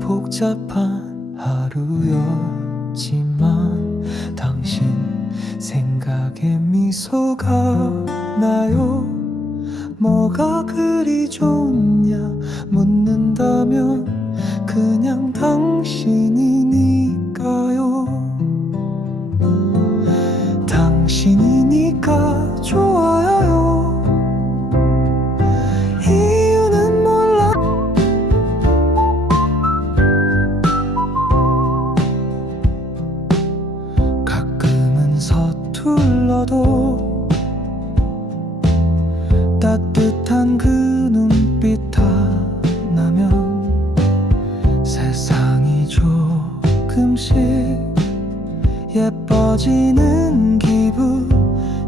복잡한 하루였지만 당신 생각에 미소가 나요. 뭐가 그리 좋냐 묻는다면 서툴러도 따뜻한 그 눈빛 하나면 세상이 조금씩 예뻐지는 기분이죠